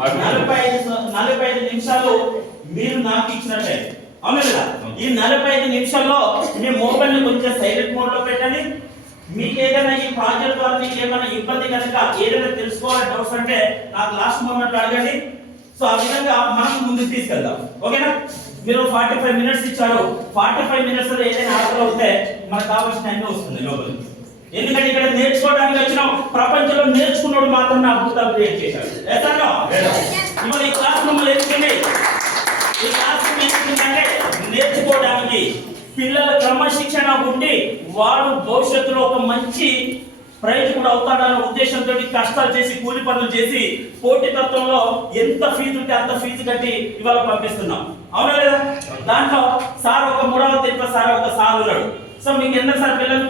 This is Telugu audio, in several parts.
45 నిమిషాలు మీరు నాకు ఇచ్చినట్టే, అవునా లేదా? ఈ 45 నిమిషాల్లో మీ మొబైల్ ని కొంచెం సైలెంట్ మోడ్ లో పెట్టండి. మీకు ఏదైనా ఈ ప్రాజెక్ట్ ద్వారా మీకు ఏమైనా ఇబ్బంది కనుక ఏదైనా తెలుసుకోవాలని డౌట్స్ అంటే నాకు లాస్ట్ మూమెంట్ అడగండి. సో ఆ విధంగా మనం ముందుకు తీసుకెళ్దాం, ఓకేనా? మీరు 45 మినిట్స్ ఇచ్చారు, 45 మినిట్స్ లో ఏదైనా ఆర్డర్ అవుతే మనకు కావాల్సిన అన్ని వస్తుంది లోపలికి. ఎందుకంటే ఇక్కడ నేర్చుకోవడానికి వచ్చిన ప్రపంచంలో నేర్చుకున్నాడు మాత్రం అద్భుతాలు క్రియేట్ చేశాడు. ఇవాళ ఈ క్లాస్ రూమ్ ఎందుకండి, ఈ క్లాస్ రూమ్ ఎందుకంటే నేర్చుకోవడానికి పిల్లల క్రమశిక్షణ ఉండి వాడు భవిష్యత్తులో ఒక మంచి ప్రైజ్ కూడా అవుతాడన్న ఉద్దేశంతో కష్టాలు చేసి కూలి పనులు చేసి పోటీతత్వంలో ఎంత ఫీజు ఉంటే అంత ఫీజు కట్టి ఇవాళ పంపిస్తున్నాం, అవునా లేదా? దాంట్లో సార్ ఒక 3వ తరగతి సార్ ఒక సార్ ఉన్నాడు. సో మీకు ఎంత సార్ పిల్లలు?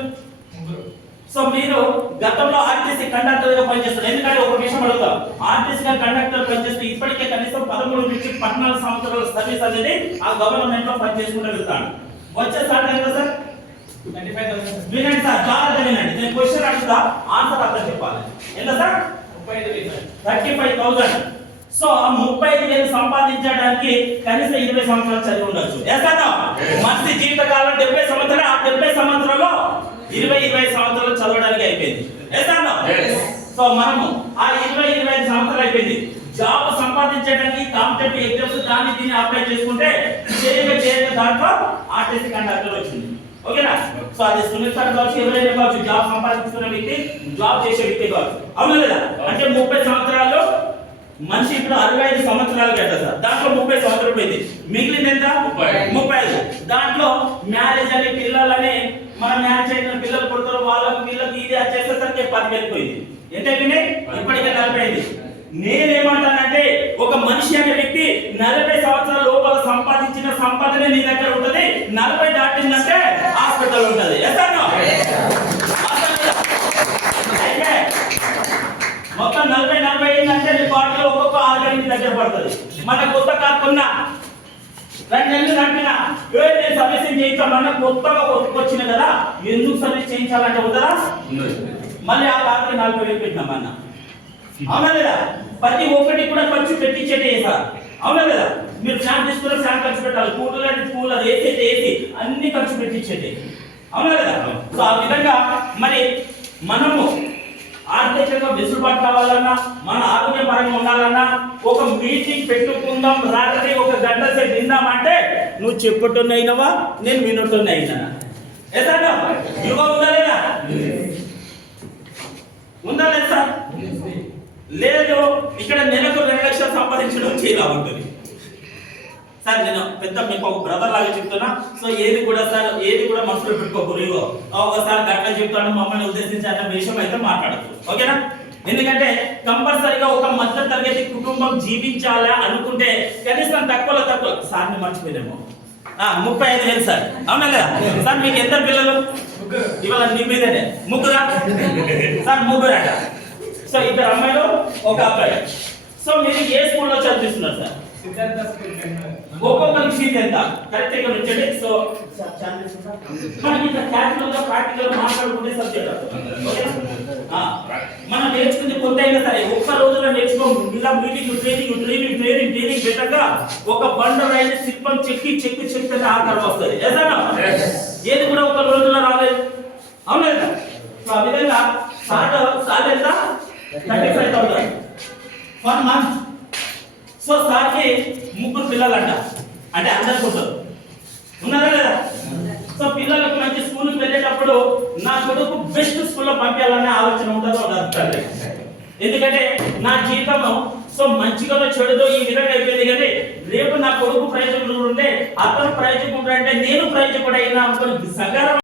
సో మీరు గతంలో ఆర్టీసీ కండక్టర్ గా పనిచేస్తారు. ఎందుకంటే ఒక విషయం అడుగుతాం, ఆర్టీసీ గా కండక్టర్ పనిచేస్తే ఇప్పటికే కనీసం 13 నుంచి 14 సంవత్సరాల సర్వీస్ అనేది ఆ గవర్నమెంట్ లో పనిచేసుకుంటూ వెళ్తాడు. వచ్చే సార్ ఎంత సార్? 25,000. వినండి సార్, చాలా వినండి. నేను క్వశ్చన్ అడుగుతా, ఆన్సర్ అర్థం చెప్పాలి. ఎంత సార్? 35,000. సో ఆ 35,000 సంపాదించడానికి కనీసం 20 సంవత్సరాలు చదివి ఉండొచ్చు. మనిషి జీవితకాలం 70 సంవత్సరాలు, ఆ 70 సంవత్సరాల్లో 20 సంవత్సరాలు చదవడానికి అయిపోయింది. సో మనము ఆ 25 సంవత్సరాలు అయిపోయింది. జాబ్ సంపాదించడానికి కాంపిటేటివ్ ఎగ్జామ్స్ దాన్ని దీన్ని అప్లై చేసుకుంటే చేయక దాంట్లో ఆర్టీసీ కండక్టర్ వచ్చింది, ఓకేనా? సో అది సునీల్ సార్ కావచ్చు, ఎవరైనా కావచ్చు, జాబ్ సంపాదించుకున్న వ్యక్తి, జాబ్ చేసే వ్యక్తి కావచ్చు, అవునా లేదా? అంటే 30 సంవత్సరాల్లో మనిషి ఇప్పుడు 65 సంవత్సరాలు కదా సార్, దాంట్లో 30 సంవత్సరాలు పోయింది. మిగిలింది ఎంత? 35. దాంట్లో మ్యారేజ్ అని పిల్లలని మన మ్యారేజ్ అయిన పిల్లలు పుడతారు, వాళ్ళకి వీళ్ళకి ఇది చేసేసరికి 10 వెళ్ళిపోయింది. ఎంత అయిపోయినాయి? ఇప్పటికే 40 అయింది. నేనేమంటానంటే ఒక మనిషి అనే వ్యక్తి 40 సంవత్సరాల లోపల సంపాదించిన సంపాదన నీ దగ్గర ఉంటది. 40 దాటిందంటే హాస్పిటల్ ఉంటది. మొత్తం 40 అయిందంటే నీ బాడీలో ఒక్కొక్క ఆర్గన్ నీ దగ్గర పడుతుంది. మన కొత్త కార్ కొన్నా 2 నెలలు నడిపినా నేను సర్వీసింగ్ చేయించామన్నా కొత్తగా వచ్చింది కదా, ఎందుకు సర్వీస్ చేయించాలంటే ఉంటుందా? మళ్ళీ ఆ కార్కి 40,000 పెట్టినామన్నా, అవునా లేదా? ప్రతి ఒక్కటి కూడా ఖర్చు పెట్టించేటే సార్, అవునా లేదా? మీరు ఫ్యాన్ తీసుకున్న ఫ్యాన్ ఖర్చు పెట్టాలి, కూలర్ అంటే కూలర్, ఏసీ అయితే ఏసీ, అన్ని ఖర్చు పెట్టించేటే, అవునా లేదా? సో ఆ విధంగా మరి మనము ఆర్థికంగా వెసులుబాటు కావాలన్నా, మన ఆరోగ్యపరంగా ఉండాలన్నా ఒక మీటింగ్ పెట్టుకుందాం, రాత్రి 1 గంట సేపు విందామంటే నువ్వు చెప్పటోనైనవా, నేను వినటోనైనా? యుగం ఉందా లేదా? ఉందా లేదు సార్? లేదు. ఇక్కడ నెలకు 2 లక్షలు సంపాదించడం చేయలా ఉంటుంది సార్. నేను పెద్ద మీకు ఒక బ్రదర్ లాగా చెప్తున్నా. సో ఏది కూడా సార్, ఏది కూడా మనసులో పెట్టుకోకూడదు. ఒకసారి గట్ల చెప్తాను, మమ్మల్ని ఉద్దేశించి అన్న విషయం అయితే మాట్లాడదు, ఓకేనా? ఎందుకంటే కంపల్సరీగా ఒక మధ్య తరగతి కుటుంబం జీవించాలా అనుకుంటే కనీసం తక్కువ సార్ని మర్చిపోయినేమో 35,000 సార్, అవునా లేదా? సార్ మీకు ఎంత పిల్లలు? ఇవాళ నీ మీదనే ముగ్గురా సార్? ముగ్గురట. సో 2 అమ్మాయిలు 1 అబ్బాయి. సో మీరు ఏ స్కూల్లో చదివిస్తున్నారు సార్? ఒక్కొక్కరికి ఫీజు ఎంత కరెక్ట్ గా వచ్చండి. సో మనకి ఇట్లా క్యాజువల్ గా ప్రాక్టికల్ గా మాట్లాడుకునే సబ్జెక్ట్ మనం నేర్చుకుంది కొంత అయినా సరే ఒక్క రోజులో నేర్చుకోము. ఇలా మీటింగ్ ట్రైనింగ్ పెట్టాక ఒక బండర్ అయిన శిల్పం చెక్కి ఆకారం వస్తుంది. ఏది కూడా ఒక రోజులో రాలేదు, అవునా? సో ఆ విధంగా సార్ ఎంత? 35,000 1 మంత్. సో సార్కి 3 పిల్లలంట, అంటే అందరు పుట్టారు, ఉన్నారా లేదా? సో పిల్లలకు మంచి స్కూల్కి వెళ్ళేటప్పుడు నా కొడుకు బెస్ట్ స్కూల్లో పంపించాలనే ఆలోచన ఉంటుందో. ఎందుకంటే నా జీవితం సో మంచిగా చెడుదో ఈ విధంగా అయిపోయింది. కానీ రేపు నా కొడుకు ప్రయోజకుడు ఉంటే, అతను ప్రయోజకుడు అంటే నేను ప్రయోజకుడు అయినా అనుకుని సగరం